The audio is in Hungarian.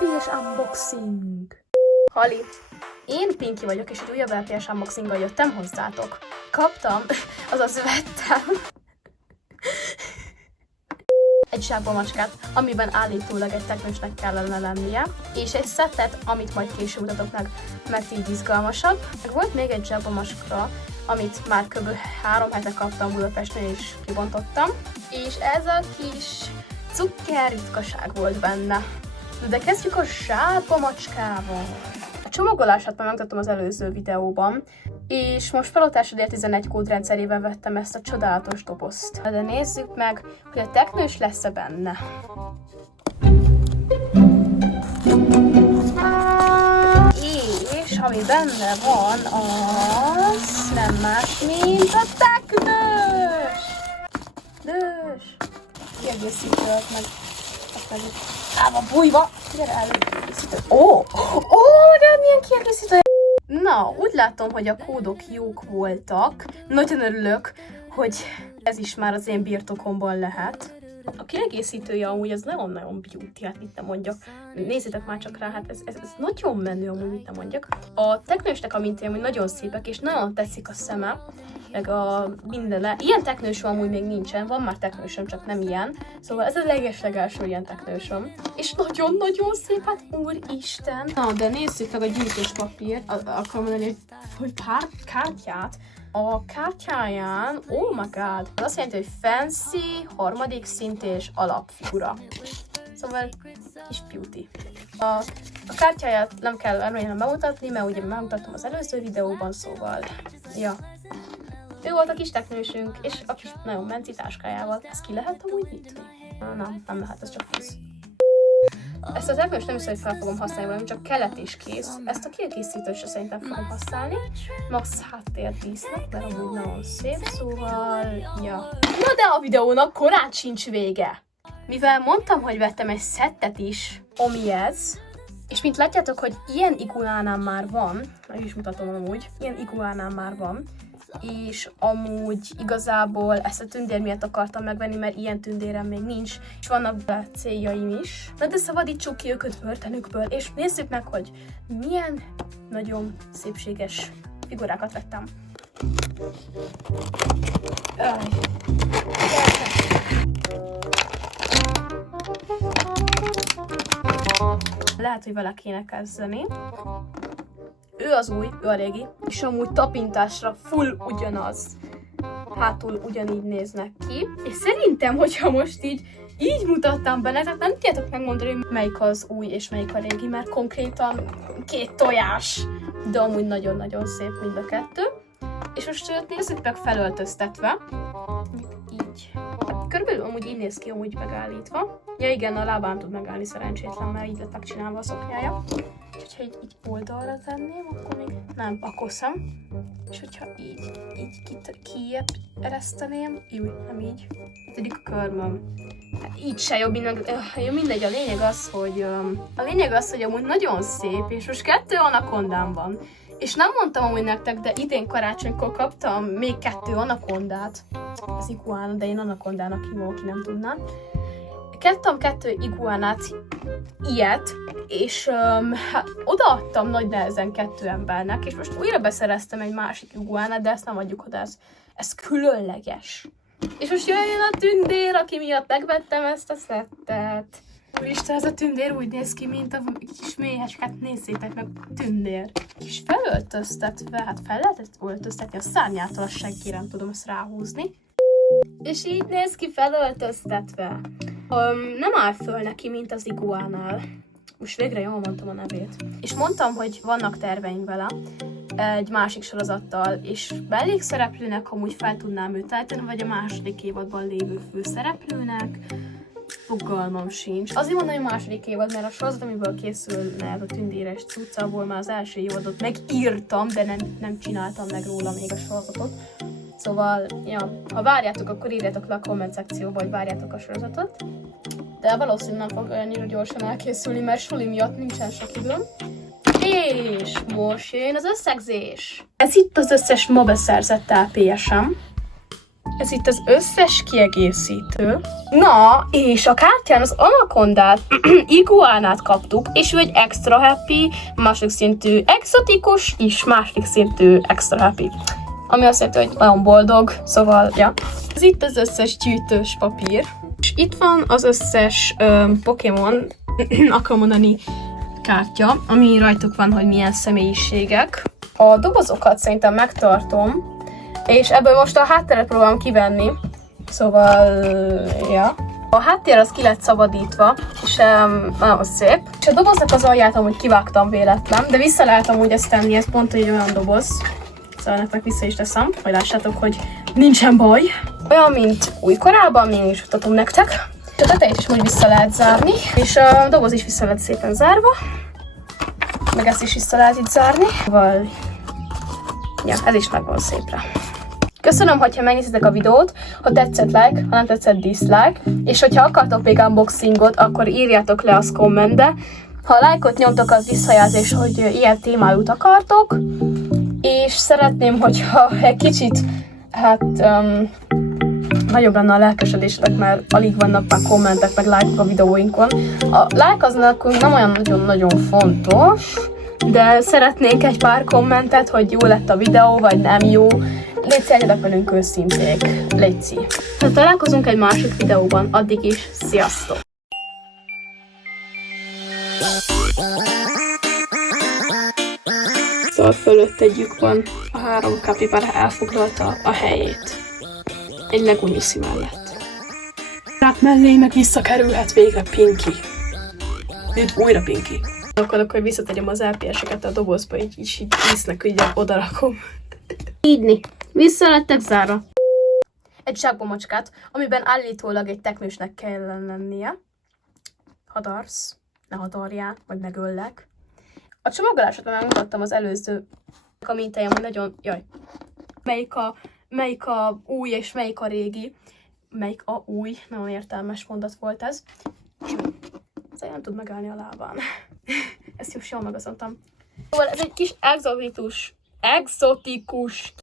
LPS unboxing! Hali, én Pinky vagyok, és egy újabb LPS unboxinggal jöttem hozzátok. Kaptam, azaz vettem egy zsákbamacskát, amiben állítólag egy teknősnek kellene lennie, és egy szettet, amit majd később mutatok meg, mert így izgalmasabb. Volt még egy zsákbamacska, amit már kb. 3 hete kaptam Budapesten, és kibontottam, és ez a kis cukkerritkaság volt benne. De kezdjük a zsákbamacskával. A csomagolását már megmutattam az előző videóban, és most Pelotásodél 11 kódrendszerével vettem ezt a csodálatos dobozt. De nézzük meg, hogy a teknős lesz-e benne. És ami benne van, az nem más, mint a teknős! Dős! Kiegészítőt meg van bújva! Gyere elő, kiegészítő! Oh my god, milyen kiegészítő! Na, úgy látom, hogy a kódok jók voltak. Nagyon örülök, hogy ez is már az én birtokomban lehet. A kiegészítője amúgy az nagyon-nagyon beauty, hát mit nem mondjak. Nézzétek már csak rá, hát ez nagyon menő amúgy, mit nem mondjak. A teknősnek a mintája amúgy nagyon szépek, és nagyon tetszik a szeme, meg a mindene. Ilyen teknősöm amúgy még nincsen, van már teknősöm, csak nem ilyen. Szóval ez a legeslegelső ilyen teknősöm. És nagyon-nagyon szép, hát úristen! Na, de nézzük meg a gyűjtős papírt, akarom mondani, hogy kártyát. A kártyáján, oh my god, az azt jelenti, hogy fancy, harmadik szint és alapfigura. Szóval kis beauty. A kártyáját nem kell remélem bemutatni, mert ugye megmutattam az előző videóban, szóval, ja. Ő volt a kis teknősünk, és a kis nagyon menci táskájával. Ezt ki lehet amúgy nyitni? Nem lehet, ez csak kész. Ezt az teknőst nem hiszem, hogy fel fogom használni valami, csak kelet és kész. Ezt a kiegészítősre szerintem fogom használni. Max háttérdísznek, mert amúgy nagyon szép, szóval, ja. Na de a videónak korán sincs vége! Mivel mondtam, hogy vettem egy szettet is, ami ez, és mint látjátok, hogy ilyen iguánám már van, meg is mutatom amúgy, ilyen iguánám már van, és amúgy igazából ezt a tündér miatt akartam megvenni, mert ilyen tündérem még nincs, és vannak be céljaim is. Na de szabadítsuk ki őket börtönükből, és nézzük meg, hogy milyen nagyon szépséges figurákat vettem. Lehet, hogy vele kéne kezdeni. Ő az új, ő a régi, és amúgy tapintásra full ugyanaz. Hátul ugyanígy néznek ki. És szerintem, hogyha most így mutattam be, tehát nem tudjátok megmondani, hogy melyik az új és melyik a régi, mert konkrétan 2 tojás. De amúgy nagyon-nagyon szép mind a 2. És most nézzük meg felöltöztetve. Így. Hát körülbelül amúgy így néz ki, amúgy megállítva. Ja igen, a lábán tud megállni szerencsétlen, mert így lett megcsinálva a szoknyája. És hogyha így oldalra tenném, akkor még nem, akkor szem. És hogyha így kijebb ereszteném, nem így. Tedik a körmöm. Hát így se jobb, mindegy, a lényeg az, hogy amúgy nagyon szép, és most 2 anakondám van. És nem mondtam amúgy nektek, de idén karácsonykor kaptam még 2 anakondát. Ez iguána, de én anakondának hívom, aki nem tudná. Kaptam 2 iguánát, ilyet, és hát odaadtam nagy nehezen 2 embernek, és most újra beszereztem egy másik iguánát, de ezt nem adjuk oda, ez különleges. És most jöjjön a tündér, aki miatt megvettem ezt a szettet. Úristen, ez a tündér úgy néz ki, mint a kis méhecske, hát nézzétek meg, tündér. És felöltöztetve, hát fel lehetett öltöztetni a szárnyától, a seggére nem tudom ezt ráhúzni. És így néz ki felöltöztetve. Nem áll föl neki, mint az iguánál. Most végre jól mondtam a nevét. És mondtam, hogy vannak terveim vele egy másik sorozattal, és mellékszereplőnek amúgy fel tudnám őt állítani, vagy a második évadban lévő főszereplőnek. Fogalmam sincs. Azért mondom, hogy a második évad, mert a sorozat, amiből készülne ez a tündéres cucc, abból már az első évadot megírtam, de nem csináltam meg róla még a sorozatot. Szóval, ja, ha várjátok, akkor írjátok le a komment szekcióba, hogy várjátok a sorozatot. De valószínűleg nem fog annyira gyorsan elkészülni, mert suli miatt nincsen sok időm. És most jön az összegzés. Ez itt az összes ma beszerzett LPS-em. Ez itt az összes kiegészítő. Na, és a kártyán az Anacondát, Iguánát kaptuk, és ő egy extra happy, második szintű exotikus, és második szintű extra happy. Ami azt jelenti, hogy nagyon boldog, szóval, ja. Ez itt az összes gyűjtős papír. És itt van az összes Pokémon, akarom mondani, kártya, ami rajtuk van, hogy milyen személyiségek. A dobozokat szerintem megtartom, és ebből most a hátteret próbálom kivenni. Szóval, ja. A háttér az ki lett szabadítva, és nagyon szép. És a doboznak az alját amúgy kivágtam véletlen, de vissza lehet amúgy ezt tenni, ez pont egy olyan doboz. Szóval nektek vissza is teszem, hogy lássátok, hogy nincsen baj. Olyan, mint újkorában, még is mutatom nektek. És a tetejét is úgy vissza lehet zárni, és a doboz is vissza lett szépen zárva. Meg ezt is vissza lehet itt zárni. Szóval, ja, ez is megvan szépre. Köszönöm, hogyha megnézitek a videót, ha tetszett like, ha nem tetszett dislike, és hogyha akartok még unboxingot, akkor írjátok le azt kommentbe. Ha a lájkot nyomtok, az visszajelzés, hogy ilyen témájút akartok, és szeretném, hogyha egy kicsit, hát nagyobb lenne a lelkesedésetek, mert alig vannak már kommentek, meg like a videóinkon. A like az nem olyan nagyon-nagyon fontos, de szeretnék egy pár kommentet, hogy jó lett a videó, vagy nem jó. Légy legyetek velünk őszinték. Légy. Tehát találkozunk egy másik videóban. Addig is, sziasztok! Szóval fölött egy lyuk van. A 3 kapibara elfoglalta a helyét. Egy legunyiszi mellett. Rák mellé meg visszakerülhet végre Pinky. Itt újra Pinky. Akkor visszategyem az LPS-eket a dobozba, így íznek, így odarakom. Ígyni. Vissza lettek zárva. Egy zsákba macskát, amiben állítólag egy teknősnek kell lennie. Hadarsz, ne hadarjál, vagy megöllek. A csomagolásot már mutattam az előző a mintáján, hogy nagyon... Jaj. Melyik a új és melyik a régi. Melyik a új. Nagyon értelmes mondat volt ez. Ez nem tud megállni a lábán. Ezt jól megazontam. Szóval ez egy kis exotikus